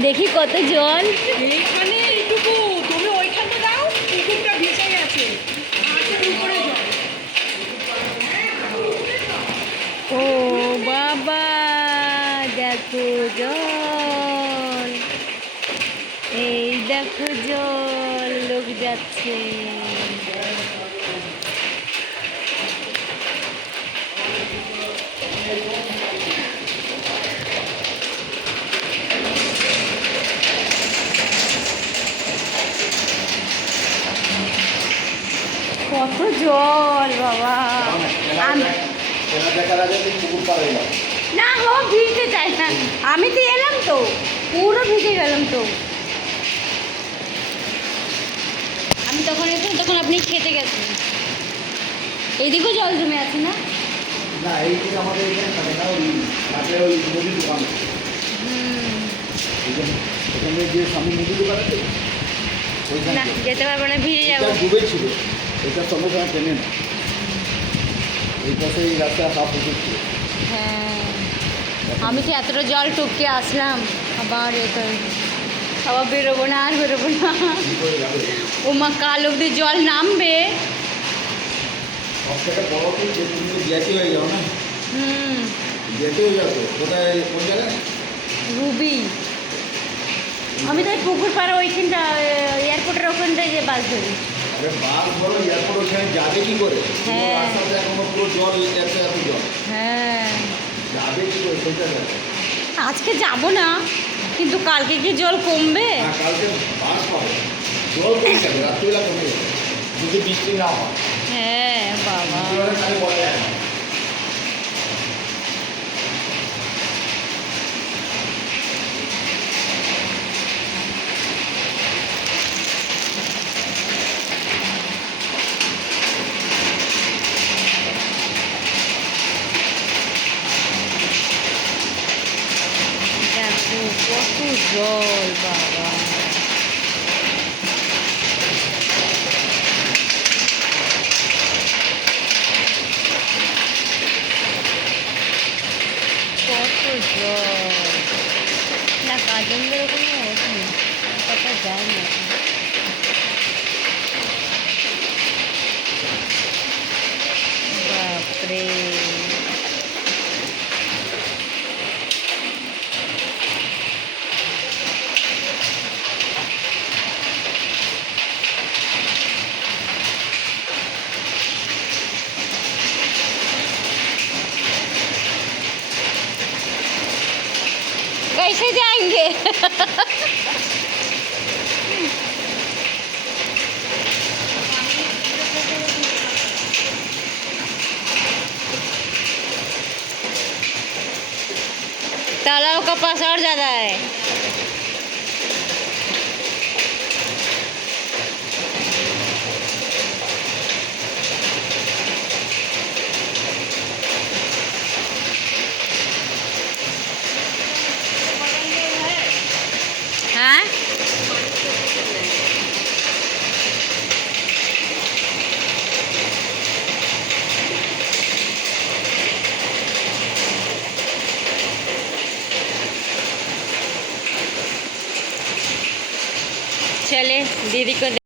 দেখি কত জল। এইখানে এইটুকু, তুমি ওইখানে দাও, পুকুরটা ভেসে গেছে, হাতের উপরে জল। ও বাবা, দেখো জল, এই দেখো জল, লোক যাচ্ছে। কত জল বাবা। না গো, ভিজতে চাই না, আমি তো এলাম তো, পুরো ভিজে গেলাম তো। আমি তখন এসেছি, তখন আপনি খেতে গেছেন। এইদিকেও জল জমে আছে না? না, এইদিকে আমাদের এখানে থাকে না, ওই পাশে ওই মুদির দোকান আছে। ওখানে যে সামনে মুদির দোকান আছে ওইখানে না, যেতে পারবো না, ভিজে যাবো। ডুবে ছিল, এটার সঙ্গে সঙ্গে ট্রেনে না, এই পাশে এই রাস্তা হাফ পুকুর ছিল। হ্যাঁ, আমি তো এতটা জল টপকে আসলাম, আবার আবার বেরোবো না, আর বেরোবো না। কী করে যাবে? ও মা, কাল অব্দি জল নামবে। সব থেকে বড় কি যে তুমি তো জ্যাকি হয়ে যাও না, হুম, জ্যাকি হয়ে যাও তো। কোথায়, কোন জায়গায়? রুবি। আমি তো ওই পুকুর পাড়ে ওইখানটা, এয়ারপোর্টের ওখানটায় যে বাস ধরি। আরে বাস বলো, এয়ারপোর্ট ওখানে যাবে কি করে? হ্যাঁ। রাস্তাতে এখনো পুরো জল, এত এত জল, হ্যাঁ, যাবে কি করে সেটা দেখো। আজকে যাব না, কিন্তু কালকে কি জল কমবে? হ্যাঁ, কালকে বাস পাবে, জল কমে যাবে, রাত্রিবেলা কমে যাবে যদি বৃষ্টি না হয়। হ্যাঁ বাবা। বৃষ্টি হলে তাহলে বলা যায় না। দেখো কত জল বাবা। কত জল। না, কাজলদের ওখানে ওঠেনি, কথা যায় না। বাপরে, कैसे जाएंगे? तालाब का पास और ज़्यादा है। हाँ, चले दीदी को